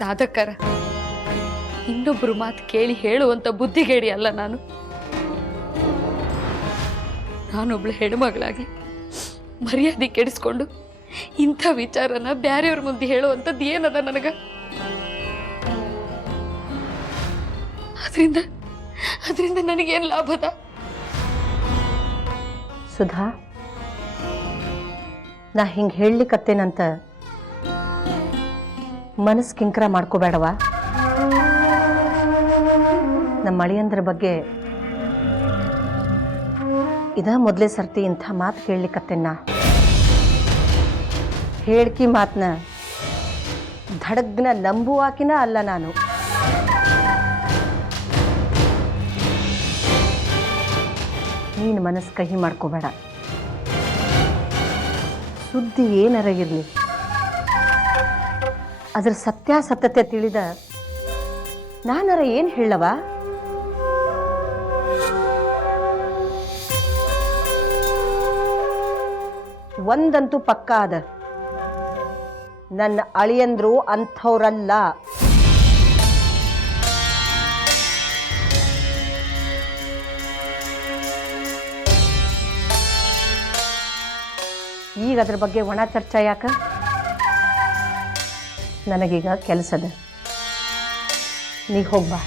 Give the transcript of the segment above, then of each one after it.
ರಾಧಕರ ಇನ್ನೊಬ್ರು ಮಾತು ಕೇಳಿ ಹೇಳುವಂತ ಬುದ್ಧಿಗೇಡಿ ಅಲ್ಲ ನಾನು. ನಾನೊಬ್ಳು ಹೆಣ್ಮಗಳಾಗಿ ಮರ್ಯಾದೆ ಕೆಡಿಸ್ಕೊಂಡು ಇಂಥ ವಿಚಾರನ ಬ್ಯಾರೆಯವ್ರ ಮುಂದೆ ಹೇಳುವಂಥದ್ದು ಏನದ ನನಗ? ಅದರಿಂದ ನನಗೇನು ಲಾಭದ? ಸುಧಾ, ನಾ ಹಿಂಗೆ ಹೇಳಲಿಕ್ಕತ್ತೇನಂತ ಮನಸ್ಸು ಕಿಂಕರ ಮಾಡ್ಕೋಬೇಡವಾ? ನಮ್ಮ ಅಳಿಯಂದ್ರ ಬಗ್ಗೆ ಇದ ಮೊದಲೇ ಸರ್ತಿ ಇಂಥ ಮಾತು ಕೇಳಲಿಕ್ಕತ್ತೇನ. ಹೇಳ್ಕಿ ಮಾತನ್ನ ಧಡಗ್ನ ನಂಬುವಾಕಿನ ಅಲ್ಲ ನಾನು. ನೀನು ಮನಸ್ಸು ಕಹಿ ಮಾಡ್ಕೋಬೇಡ. ಸುದ್ದಿ ಏನಾರ ಇರಲಿ, ಅದ್ರ ಸತ್ಯಾಸತ್ಯತೆ ತಿಳಿದ ನಾನಾರ ಏನು ಹೇಳವ? ಒಂದಂತೂ ಪಕ್ಕ ಅದ, ನನ್ನ ಅಳಿಯಂದ್ರು ಅಂಥವ್ರಲ್ಲ. ಈಗ ಅದ್ರ ಬಗ್ಗೆ ಒಣ ಚರ್ಚೆ ಯಾಕ? ನನಗೀಗ ಕೆಲಸದ, ನೀ ಹೋಗ್ಬಾ.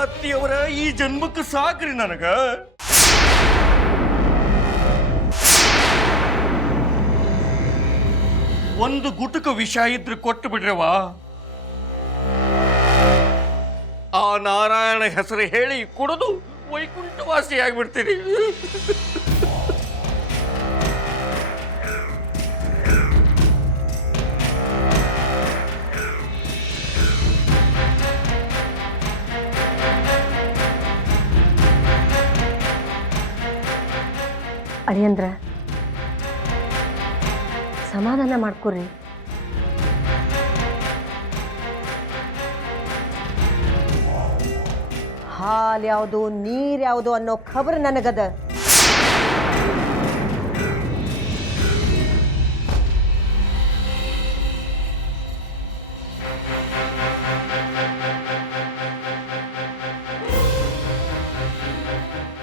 ಅತ್ತಿಯವರ ಈ ಜನ್ಮಕ್ಕೆ ಸಾಕ್ರಿ ನನಗ. ಒಂದು ಗುಟುಕ ವಿಷ ಇದ್ರೆ ಕೊಟ್ಟು ಬಿಡ್ರವಾ. ಆ ನಾರಾಯಣ ಹೆಸರು ಹೇಳಿ ಕುಡಿದು ವೈಕುಂಠವಾಸಿ ಆಗ್ಬಿಡ್ತೀನಿ. ಅಳಿಯಂದ್ರ, ಸಮಾಧಾನ ಮಾಡ್ಕೊರಿ. ಹಾಲು ಯಾವುದು ನೀರು ಯಾವುದು ಅನ್ನೋ ಖಬರ್ ನನಗದ.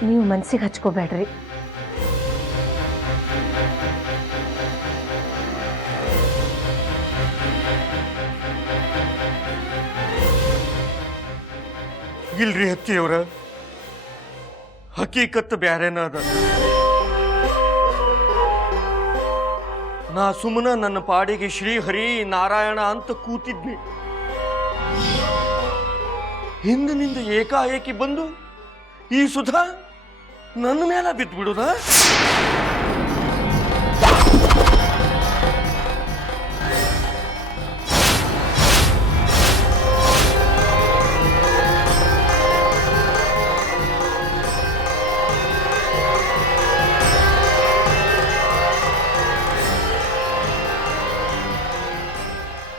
ನೀವು ಮನಸ್ಸಿಗೆ ಹಚ್ಕೋಬೇಡ್ರಿ. ಇಲ್ರಿ ಅತ್ತಿಯವರ, ಹಕೀಕತ್ತು ಬ್ಯಾರೇನ ಅದ. ನಾ ಸುಮ್ಮನ ನನ್ನ ಪಾಡಿಗೆ ಶ್ರೀಹರಿ ನಾರಾಯಣ ಅಂತ ಕೂತಿದ್ನಿ. ಹಿಂದಿನಿಂದ ಏಕಾಏಕಿ ಬಂದು ಈ ಸುಧಾ ನನ್ನ ಮೇಲೆ ಬಿದ್ದು ಬಿಡುದ?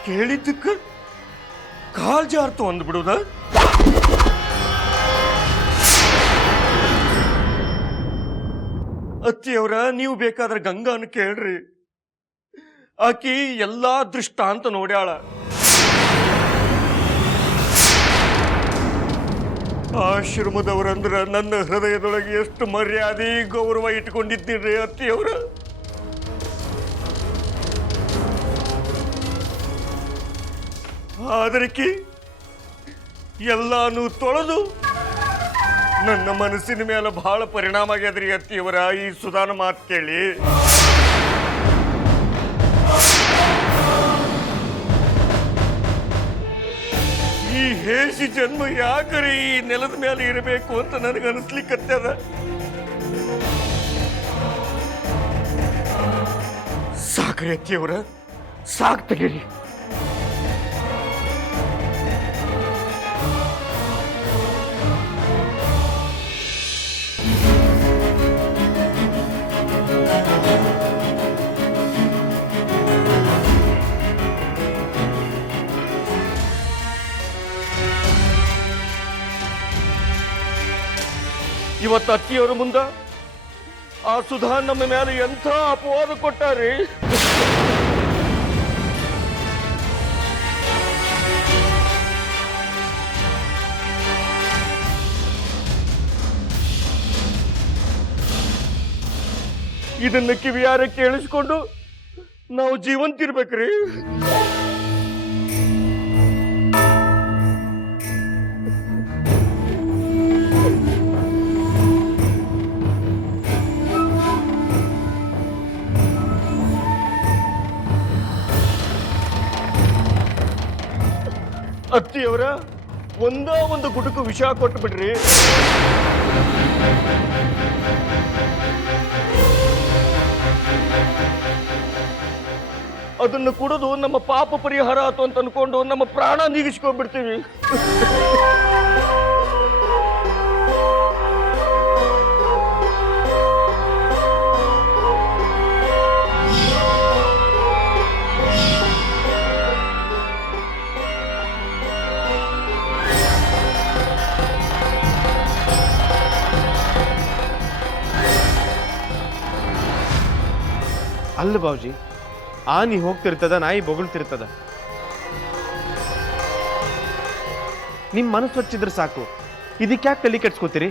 ಕೇಳಿದ್ದಕ್ಕೆ ಕಾಲ್ ಜಾರ್ತು ಅಂದ್ಬಿಡುದ? ಅತ್ತಿಯವರ, ನೀವು ಬೇಕಾದ್ರೆ ಗಂಗಾನ ಕೇಳ್ರಿ. ಆಕಿ ಎಲ್ಲಾ ದೃಷ್ಟಾಂತ ನೋಡ್ಯಾಳ. ಆಶ್ರಮದವರಂದ್ರ ನನ್ನ ಹೃದಯದೊಳಗೆ ಎಷ್ಟು ಮರ್ಯಾದೆ ಗೌರವ ಇಟ್ಕೊಂಡಿದ್ದೀರಿ ಅತ್ತಿಯವರ. ಆದರಿಕಿ ಎಲ್ಲಾನು ತೊಳೆದು ನನ್ನ ಮನಸ್ಸಿನ ಮೇಲೆ ಬಹಳ ಪರಿಣಾಮ ಆಗ್ಯದ್ರಿ ಅತ್ತಿಯವರ. ಈ ಸುಧಾನ ಮಾತು ಕೇಳಿ ಈ ಹೇಸಿ ಜನ್ಮ ಯಾಕರಿ ಈ ನೆಲದ ಮೇಲೆ ಇರಬೇಕು ಅಂತ ನನಗೆ ಅನಿಸ್ಲಿಕ್ಕತ್ತದ. ಸಾಕ್ರಿ ಅತ್ತಿಯವರ, ಸಾಕ್ ತೆಗೀರಿ. ಇವತ್ತು ಅತ್ತಿಯವರ ಮುಂದ ಆ ಸುಧಾ ನಮ್ಮ ಮೇಲೆ ಎಂಥ ಅಪವಾದ ಕೊಟ್ಟಾರಿ. ಇದನ್ನ ಕಿವಿಯಾರ ಕೇಳಿಸ್ಕೊಂಡು ನಾವು ಜೀವಂತಿರ್ಬೇಕ್ರಿ. ಅತ್ತಿಯವರ ಒಂದು ಗುಟುಕು ವಿಷ ಕೊಟ್ಟು ಬಿಡ್ರಿ. ಅದನ್ನು ಕುಡಿದು ನಮ್ಮ ಪಾಪ ಪರಿಹಾರ ಆತು ಅಂತ ಅನ್ಕೊಂಡು ನಮ್ಮ ಪ್ರಾಣ ನೀಗಿಸ್ಕೊಂಡ್ಬಿಡ್ತೀವಿ. ಅಲ್ಲ ಬಾವುಜಿ, ಆನಿ ಹೋಗ್ತಿರ್ತದ, ನಾಯಿ ಬೊಗಳ್ತಿರ್ತದ. ನಿಮ್ ಮನಸ್ಸು ಹಚ್ಚಿದ್ರೆ ಸಾಕು, ಇದಕ್ಯಾಕೆ ತಲೆ ಕೆಡ್ಸ್ಕೋತೀರಿ?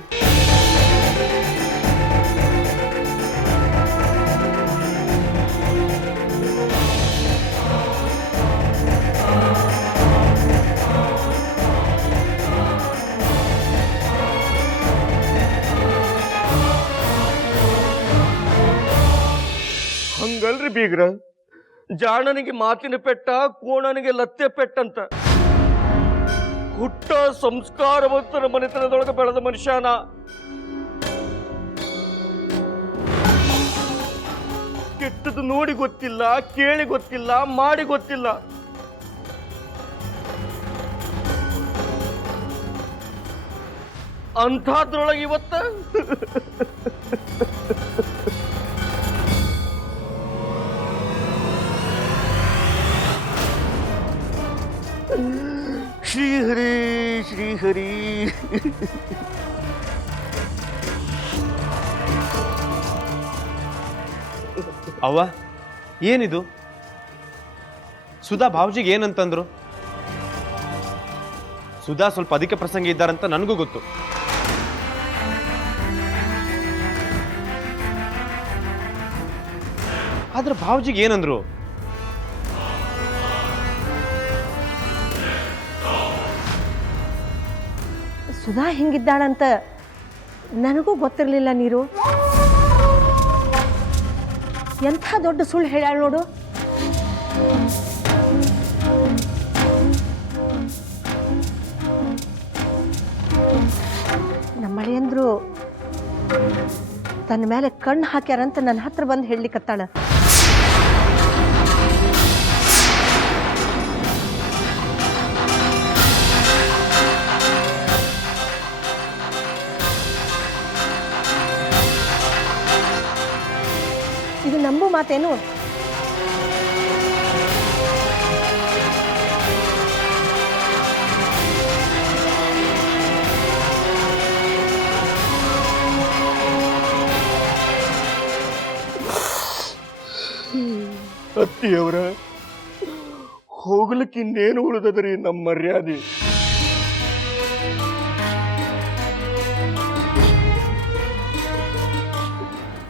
ಹಂಗಲ್ರಿ ಬೀಗ್ರ, ಜಾಣನಿಗೆ ಮಾತಿನ ಪೆಟ್ಟ, ಕೋಣನಿಗೆ ಲತ್ತೆ ಪೆಟ್ಟಂತ. ಹುಟ್ಟ ಸಂಸ್ಕಾರವಂತರ ಮನೆತನದೊಳಗೆ ಬೆಳೆದ ಮನುಷ್ಯನ ಕೆಟ್ಟದ್ದು ನೋಡಿ ಗೊತ್ತಿಲ್ಲ, ಕೇಳಿ ಗೊತ್ತಿಲ್ಲ, ಮಾಡಿ ಗೊತ್ತಿಲ್ಲ. ಅಂಥದ್ರೊಳಗೆ ಇವತ್ತ ಶ್ರೀಹರಿ ಶ್ರೀಹರಿ. ಅವ್ವ, ಏನಿದು? ಸುಧಾ ಬಾವುಜಿಗೆ ಏನಂತಂದ್ರು? ಸುಧಾ ಸ್ವಲ್ಪ ಅಧಿಕ ಪ್ರಸಂಗ ಇದ್ದಾರಂತ ನನಗೂ ಗೊತ್ತು. ಆದ್ರೆ ಬಾವುಜಿಗೆ ಏನಂದ್ರು? ಸುಧಾ ಹಿಂಗಿದ್ದಾಳಂತ ನನಗೂ ಗೊತ್ತಿರಲಿಲ್ಲ. ನೀರು ಎಂಥ ದೊಡ್ಡ ಸುಳ್ಳು ಹೇಳ್ಯಾಳ ನೋಡು. ನಮ್ಮಳೆಯಂದ್ರು ತನ್ನ ಮೇಲೆ ಕಣ್ಣು ಹಾಕ್ಯಾರಂತ ನನ್ನ ಹತ್ರ ಬಂದು ಹೇಳಲಿಕ್ಕತ್ತಾಳ. ಇದು ನಂಬು ಮಾತೇನು? ಅತ್ತಿಯವರ ಹೋಗ್ಲಿಕ್ಕೆ ಇನ್ನೇನು ಉಳಿದದ್ರಿ ನಮ್ಮ ಮರ್ಯಾದೆ.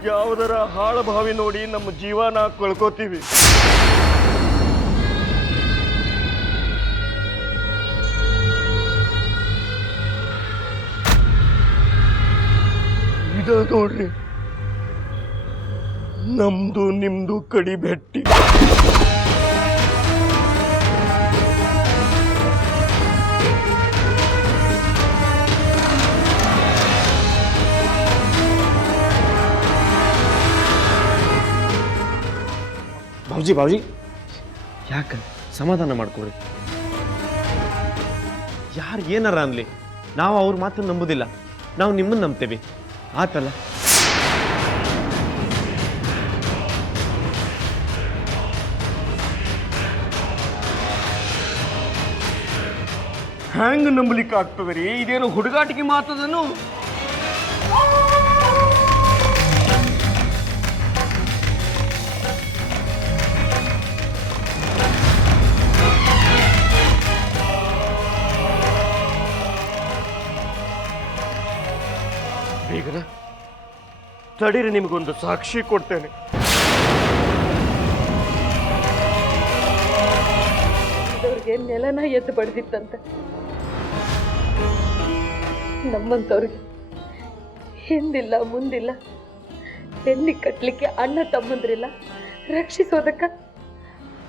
ಯಾವುದರ ಹಾಳಭಾವಿ ನೋಡಿ ನಮ್ಮ ಜೀವನ ಕಳ್ಕೋತೀವಿ. ಇದ ನೋಡ್ರಿ ನಮ್ದು ನಿಮ್ದು ಕಡಿ ಭೆಟ್ಟಿ. ಬಾವುಜಿ ಯಾಕೆ ಸಮಾಧಾನ ಮಾಡ್ಕೊಡ್ರಿ. ಯಾರು ಏನಾರ ಅನ್ಲಿ, ನಾವು ಅವ್ರ ಮಾತನ್ನು ನಂಬುದಿಲ್ಲ, ನಾವು ನಿಮ್ಮನ್ನು ನಂಬ್ತೇವೆ. ಆತಲ್ಲ? ಹ್ಯಾಂಗ ನಂಬಲಿಕ್ಕೆ ಆಗ್ತದ್ರಿ? ಇದೇನು ಹುಡುಗಾಟಿಕೆ ಮಾತದನು? ಬೇಗನ ತಡೀರಿ, ನಿಮಗೊಂದು ಸಾಕ್ಷಿ ಕೊಡ್ತೇನೆ. ಅವ್ರಿಗೆ ನೆಲನ ಎದ್ದು ಬಡ್ದಿತ್ತಂತೆ. ನಮ್ಮಂತವ್ರಿಗೆ ಹಿಂದಿಲ್ಲ ಮುಂದಿಲ್ಲ, ಎಲ್ಲಿ ಕಟ್ಲಿಕ್ಕೆ ಅಣ್ಣ ತಮ್ಮಂದ್ರಿಲ್ಲ, ರಕ್ಷಿಸೋದಕ್ಕ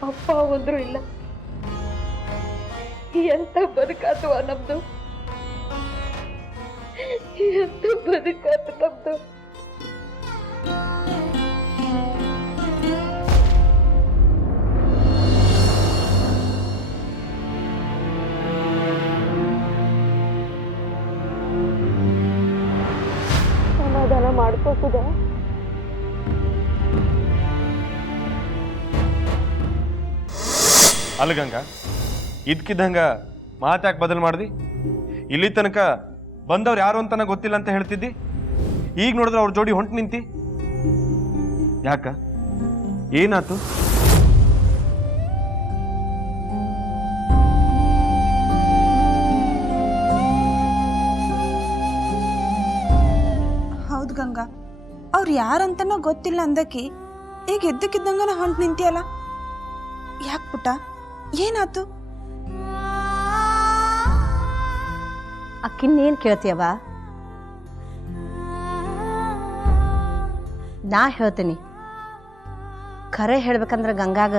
ಅಪ್ಪ ಒಂದ್ರು ಇಲ್ಲ. ಎಂತ ಬದುಕಾತು ನಮ್ದು, ಎಂತ ಬದುಕಾತು ನಮ್ದು. ಸಮಾಧಾನ ಮಾಡ್ಕೋತದ. ಅಲ್ಲ ಗಂಗಾ, ಇದ್ಕಿದ್ದಂಗ ಮಾತ್ಯಾಕೆ ಬದಲು ಮಾಡ್ದಿ? ಇಲ್ಲಿ ತನಕ ಬಂದವ್ರು ಯಾರು ಅಂತನ ಗೊತ್ತಿಲ್ಲ ಅಂತ ಹೇಳ್ತಿದ್ದಿ, ಈಗ ನೋಡಿದ್ರೆ ಅವ್ರ ಜೋಡಿ ಹೊಂಟು ನಿಂತಿ. ಯಾಕ, ಏನಾತು? ಹೌದು ಗಂಗಾ, ಅವ್ರು ಯಾರಂತನೋ ಗೊತ್ತಿಲ್ಲ ಅಂದಕ್ಕೆ ಈಗ ಎದ್ದಕ್ಕಿದ್ದಂಗನ ಹೊಂಟು ನಿಂತಿಯಲ್ಲ. ಯಾಕೆ ಪುಟ್ಟ, ಏನಾತು? ಅಕ್ಕಿನ್ನೇನು ಕೇಳ್ತೀಯವ? ನಾ ಹೇಳ್ತೀನಿ. ಖರೆ ಹೇಳ್ಬೇಕಂದ್ರೆ ಗಂಗಾಗ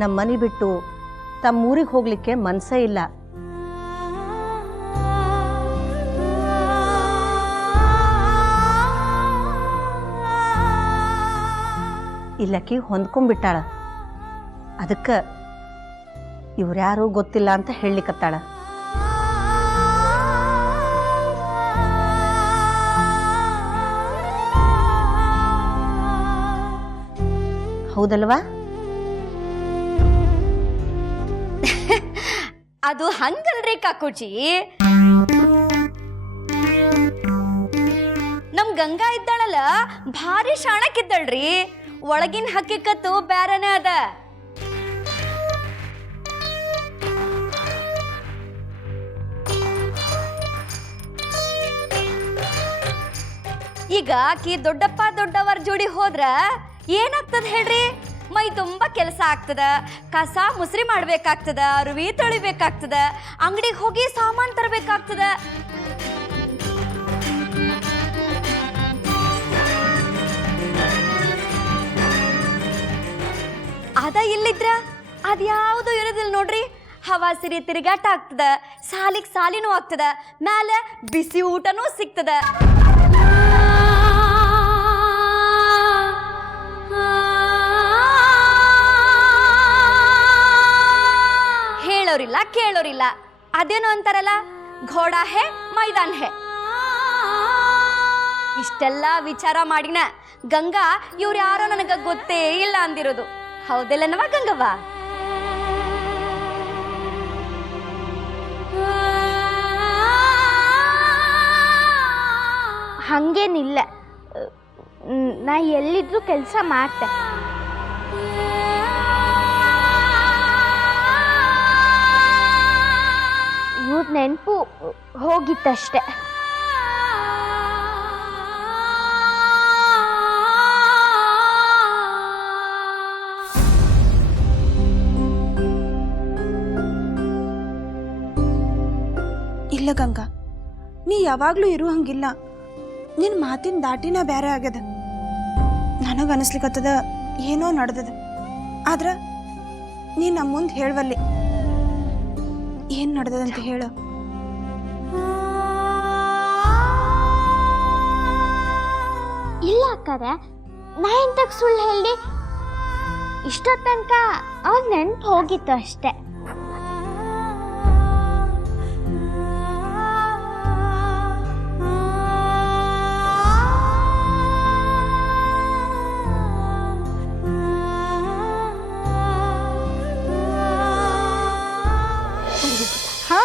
ನಮ್ಮ ಮನೆ ಬಿಟ್ಟು ತಮ್ಮೂರಿಗೆ ಹೋಗ್ಲಿಕ್ಕೆ ಮನಸ್ಸೇ ಇಲ್ಲ. ಇಲ್ಲಕ್ಕಿ ಹೊಂದ್ಕೊಂಡ್ಬಿಟ್ಟಾಳ. ಅದಕ್ಕೆ ಇವ್ರ್ಯಾರೂ ಗೊತ್ತಿಲ್ಲ ಅಂತ ಹೇಳಲಿಕ್ಕತ್ತಾಳ. ಹೌದಲ್ವಾ? ಅದು ಹಂಗಲ್ರಿ ಕಾಕುಚಿ. ನಮ್ ಗಂಗಾ ಇದ್ದಾಳಲ್ಲ, ಭಾರಿ ಶಾಣಕ್ಕಿದ್ದಾಳ್ರಿ. ಒಳಗಿನ ಹಕ್ಕಿಕತ್ತು ಬ್ಯಾರನೇ ಅದ. ಈಗ ಆಕಿ ದೊಡ್ಡಪ್ಪ ದೊಡ್ಡವರ ಜೋಡಿ ಹೋದ್ರ ಏನಾಗ್ತದ ಹೇಳ್ರಿ? ಮೈ ತುಂಬಾ ಕೆಲಸ ಆಗ್ತದ, ಕಸ ಮುಸ್ರಿ ಮಾಡ್ಬೇಕಾಗ್ತದ, ಅರಿವಿ ತೊಳಿಬೇಕಾಗ್ತದ, ಅಂಗಡಿಗೆ ಹೋಗಿ ಸಾಮಾನು ತರಬೇಕಾಗ್ತದ. ಅದ ಇಲ್ಲಿದ್ರ ಅದ್ಯಾವುದು ಇರೋದಿಲ್ಲ ನೋಡ್ರಿ. ಹವಾ ಸಿರಿ ತಿರುಗಾಟ ಆಗ್ತದ, ಸಾಲಿಗೆ ಸಾಲಿನೂ ಆಗ್ತದ, ಮ್ಯಾಲೆ ಬಿಸಿ ಊಟನೂ ಸಿಗ್ತದ. ಹೇಳೋರಿಲ್ಲ ಕೇಳೋರಿಲ್ಲ. ಅದೇನೋ ಅಂತಾರಲ್ಲ, ಘೋಡಾ ಹೇ ಮೈದಾನ್ ಹೇ. ಇಷ್ಟೆಲ್ಲ ವಿಚಾರ ಮಾಡಿನ ಗಂಗಾ ಇವ್ರು ಯಾರೋ ನನಗ ಗೊತ್ತೇ ಇಲ್ಲ ಅಂದಿರೋದು. ಹೌದಿಲ್ಲನವ ಗಂಗವ್ವ? ಹಂಗೇನಿಲ್ಲ, ನಾ ಎಲ್ಲಿದ್ರು ಕೆಲಸ ಮಾಡ್ತೆ. ಇವ್ರ ನೆನಪು ಹೋಗಿತ್ತಷ್ಟೆ. ಇಲ್ಲ ಗಂಗಾ, ನೀ ಯಾವಾಗ್ಲೂ ಇರು ಹಂಗಿಲ್ಲ. ನಿನ್ ಮಾತಿನ ದಾಟಿನ ಬ್ಯಾರೆ ಆಗ್ಯದ. ನನಗ ಅನಿಸ್ಲಿಕ್ಕತ್ತದ ಏನೋ ನಡೆದದ. ಆದ್ರ ನೀ ನಮ್ಮ ಮುಂದೆ ಹೇಳ್ವಲ್ಲಿ. ಏನ್ ನಡೆದದಂತ ಹೇಳು. ಇಲ್ಲ ಅಕ್ಕರೆ, ನಾ ಎಂತಕ್ ಸುಳ್ಳು ಹೇಳಿ? ಇಷ್ಟ ತನಕ ಅವ್ರ ನೆನ್ಪು ಹೋಗಿತ್ತು ಅಷ್ಟೆ. ಹಾ,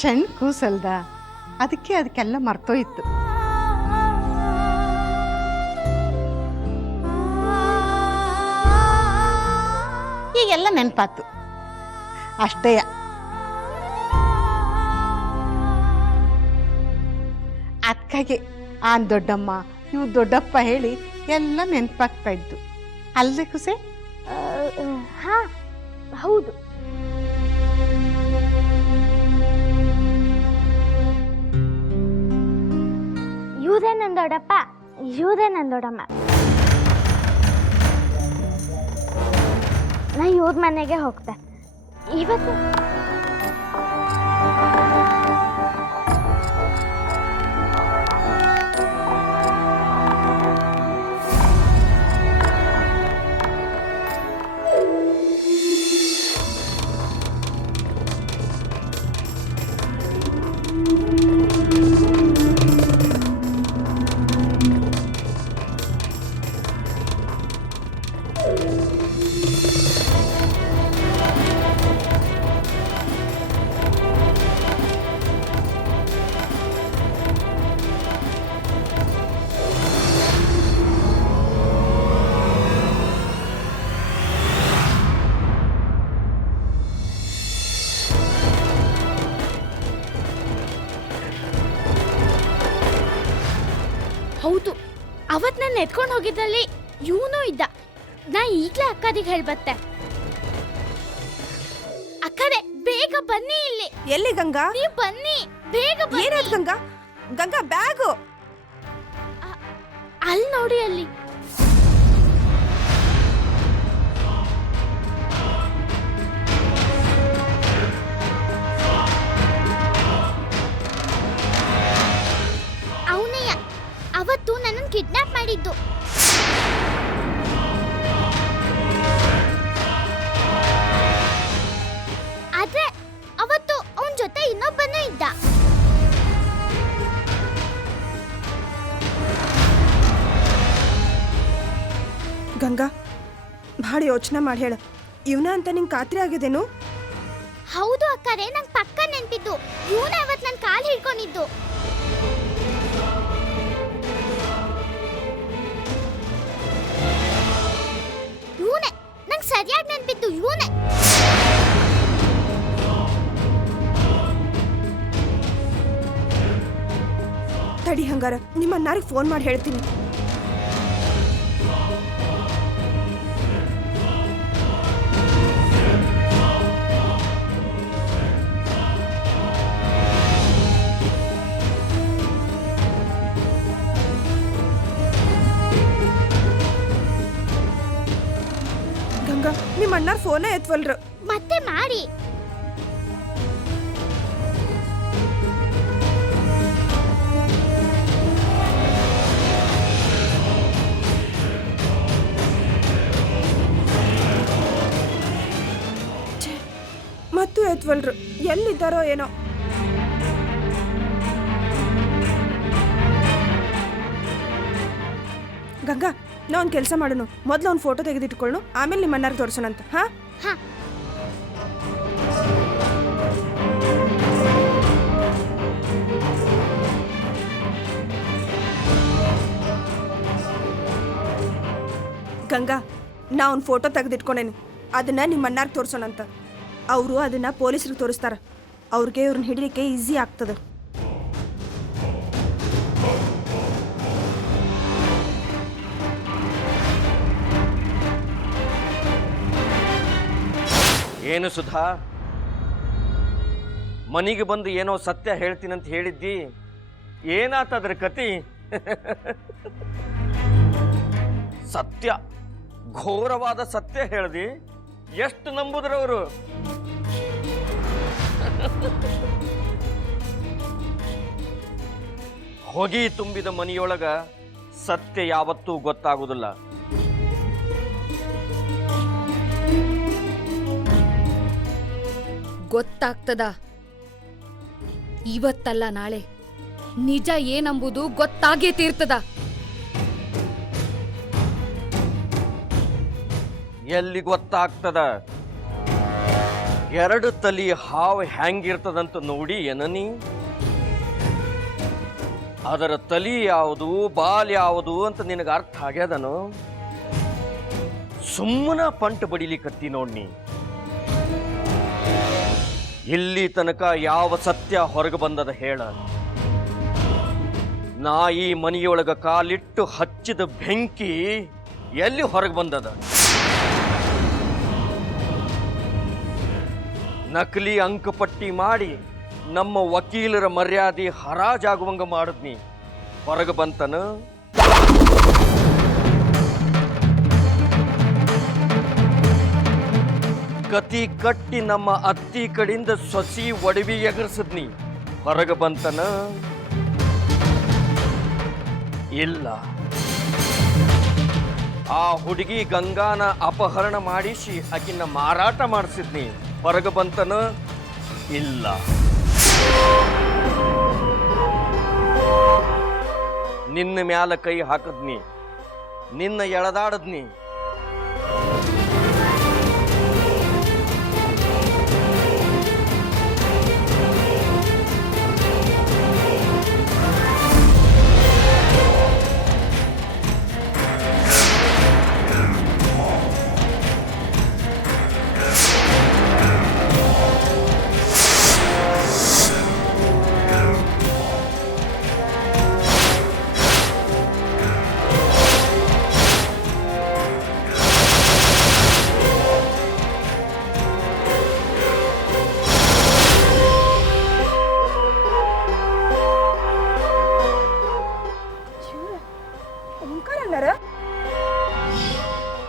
ಶಣ್ ಕೂಸಲ್ದ ಅದಕ್ಕೆಲ್ಲ ಮರ್ತೋಯ್ತು. ಈಗೆಲ್ಲ ನೆನಪಾತು ಅಷ್ಟೇ. ಅದಕ್ಕಾಗೆ ಆನ್ ದೊಡ್ಡಮ್ಮ ಇವು ದೊಡ್ಡಪ್ಪ ಹೇಳಿ ಎಲ್ಲ ನೆನಪಾಗ್ತಾ ಇದ್ದು ಅಲ್ಲದೆ ಕುಸೆ. ಹಾ ಹೌದು. ಇವ್ರೇ ನನ್ನ ದೊಡ್ಡಪ್ಪ, ಇವ್ರೇ ನನ್ನ ದೊಡ್ಡಮ್ಮ. ನಾ ಇವ್ರ ಮನೆಗೆ ಹೋಗ್ತೆ ಇವತ್ತು. ಹೌದು, ಅವತ್ ನಾನು ಎತ್ಕೊಂಡು ಹೋಗಿದ್ರಲ್ಲಿ ಇವನು ಇದ್ದ. ನಾ ಈಗ್ಲೇ ಅಕ್ಕದಿಗೆ ಹೇಳ್ಬತ್ತೆ. ಅಕ್ಕರೆ ಬೇಗ ಬನ್ನಿ ಇಲ್ಲಿ. ಎಲ್ಲಿ ಗಂಗಾ? ನೀವು ಬನ್ನಿ ಬೇಗ. ಏನಾಯ್ತು ಗಂಗಾ? ಗಂಗಾ ಬ್ಯಾಗು ಅಲ್ಲಿ ನೋಡಿ, ಅಲ್ಲಿ. ಅವನಯ್ಯ ಅವತ್ತು ನನ್ನನ್ನು ಕಿಡ್ನಾಪ್ ಮಾಡಿದ್ದು. ಆದ್ರೆ ಅವತ್ತು ಅವನ ಜೊತೆ ಇನ್ನೊಬ್ಬನೂ ಇದ್ದ. ಗಂಗಾ ಭಾಳ ಯೋಚನೆ ಮಾಡಿ ಹೇಳ, ಇವನ ಅಂತ ನಿಂಗೆ ಖಾತ್ರಿ ಆಗಿದೇನು? ಹೌದು ಅಕ್ಕರೆ, ನಂಗೆ ಪಕ್ಕ ನೆನ್ಪಿದ್ದು. ಇವನೇ ಅವತ್ತು ನನ್ನ ಕಾಲು ಹಿಡ್ಕೊಂಡಿದ್ದು. ಇವನೇ ನಂಗೆ ಸರಿಯಾಗಿ ನೆನ್ಪಿದ್ದು. ಇವನೇ. ತಡಿ ಹಂಗಾರ ನಿಮ್ಮ ಅಣ್ಣಾರಿಗೆ ಫೋನ್ ಮಾಡಿ ಹೇಳ್ತೀನಿ. ಗಂಗಾ ನಿಮ್ಮ ಅಣ್ಣಾರ್ ಫೋನೇ ಎತ್ವಲ್ರ. ಮತ್ತೆ ಮಾಡಿ. ಮತ್ತು ಎತ್ವಲ್ರು, ಎಲ್ಲಿದ್ದಾರೋ ಏನೋ. ಗಂಗಾ ನಾ ಒಂದು ಕೆಲಸ ಮಾಡೋಣ, ಮೊದಲು ಒಂದು ಫೋಟೋ ತೆಗೆದಿಟ್ಕೊಳ್ಳು, ಆಮೇಲೆ ನಿಮ್ಮ ಅಣ್ಣಾರಿಗೆ ತೋರಿಸೋಣಂತ. ಹಾ ಹಾ. ಗಂಗಾ ನಾ ಒಂದು ಫೋಟೋ ತೆಗೆದಿಟ್ಕೊಂಡೇನಿ, ಅದನ್ನ ನಿಮ್ಮ ಅಣ್ಣಾರಿಗೆ ತೋರಿಸೋಣಂತ. ಅವರು ಅದನ್ನ ಪೊಲೀಸರಿಗೆ ತೋರಿಸ್ತಾರ, ಅವ್ರಿಗೆ ಇವ್ರನ್ನ ಹಿಡಿಲಿಕ್ಕೆ ಈಸಿ ಆಗ್ತದೆ. ಏನು ಸುಧಾ, ಮನೆಗೆ ಬಂದು ಏನೋ ಸತ್ಯ ಹೇಳ್ತೀನಂತ ಹೇಳಿದ್ದಿ, ಏನಾತದ್ರ ಕತಿ? ಸತ್ಯ, ಘೋರವಾದ ಸತ್ಯ ಹೇಳ್ದಿ. ಎಷ್ಟು ನಂಬುದ್ರವರು? ಹೊಗೆ ತುಂಬಿದ ಮನೆಯೊಳಗ ಸತ್ಯ ಯಾವತ್ತೂ ಗೊತ್ತಾಗುವುದಿಲ್ಲ. ಗೊತ್ತಾಗ್ತದ, ಇವತ್ತಲ್ಲ ನಾಳೆ ನಿಜ ಏನಂಬುದು ಗೊತ್ತಾಗೇ ತೀರ್ತದ. ಎಲ್ಲಿ ಗೊತ್ತಾಗ್ತದ? ಎರಡು ತಲಿ ಹಾವು ಹೆಂಗಿರ್ತದಂತ ನೋಡಿ ಏನನಿ? ಅದರ ತಲಿ ಯಾವುದು ಬಾಲ್ ಯಾವುದು ಅಂತ ನಿನಗೆ ಅರ್ಥ ಆಗ್ಯದನು? ಸುಮ್ಮನ ಪಂಟ್ ಬಡಿಲಿಕತ್ತಿ ನೋಡ್ನಿ. ಇಲ್ಲಿ ತನಕ ಯಾವ ಸತ್ಯ ಹೊರಗೆ ಬಂದದ ಹೇಳ. ನಾ ಈ ಮನೆಯೊಳಗ ಕಾಲಿಟ್ಟು ಹಚ್ಚಿದ ಬೆಂಕಿ ಎಲ್ಲಿ ಹೊರಗೆ ಬಂದದ? ನಕಲಿ ಅಂಕಪಟ್ಟಿ ಮಾಡಿ ನಮ್ಮ ವಕೀಲರ ಮರ್ಯಾದೆ ಹರಾಜಾಗುವಂಗ ಮಾಡಿದ್ನಿ. ಹೊರಗೆ ಬಂತನ? ಕತಿ ಕಟ್ಟಿ ನಮ್ಮ ಅತ್ತಿ ಕಡೆಯಿಂದ ಸೊಸಿ ಒಡವಿ ಎಗರ್ಸದ್ನಿ. ಹೊರಗೆ ಬಂತನ? ಇಲ್ಲ. ಆ ಹುಡುಗಿ ಗಂಗಾನ ಅಪಹರಣ ಮಾಡಿಸಿ ಆಕಿನ ಮಾರಾಟ ಮಾಡಿಸಿದ್ನಿ. ಹೊರಗೆ ಬಂತನ? ಇಲ್ಲ. ನಿನ್ನ ಮ್ಯಾಲ ಕೈ ಹಾಕದ್ನಿ, ನಿನ್ನ ಎಳೆದಾಡದ್ನಿ.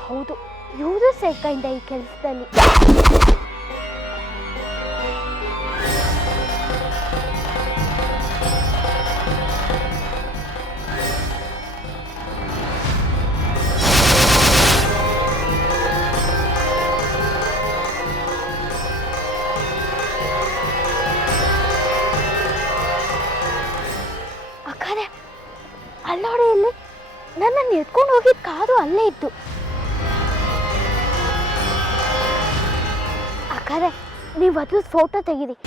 ಹೌದು, ಇವರು ಸೇರ್ಕಂಡ ಈ ಕೆಲಸದಲ್ಲಿ. ಅಕ್ಕರೆ ಅಲ್ಲೋಡಿ, ಇಲ್ಲಿ ನನ್ನನ್ನು ಎತ್ಕೊಂಡು ಹೋಗಿದ್ ಕಾರು ಅಲ್ಲೇ ಇತ್ತು. ಅಕ್ಕರೆ ನೀವು ಅದ್ರ ಫೋಟೋ ತೆಗೀರಿ.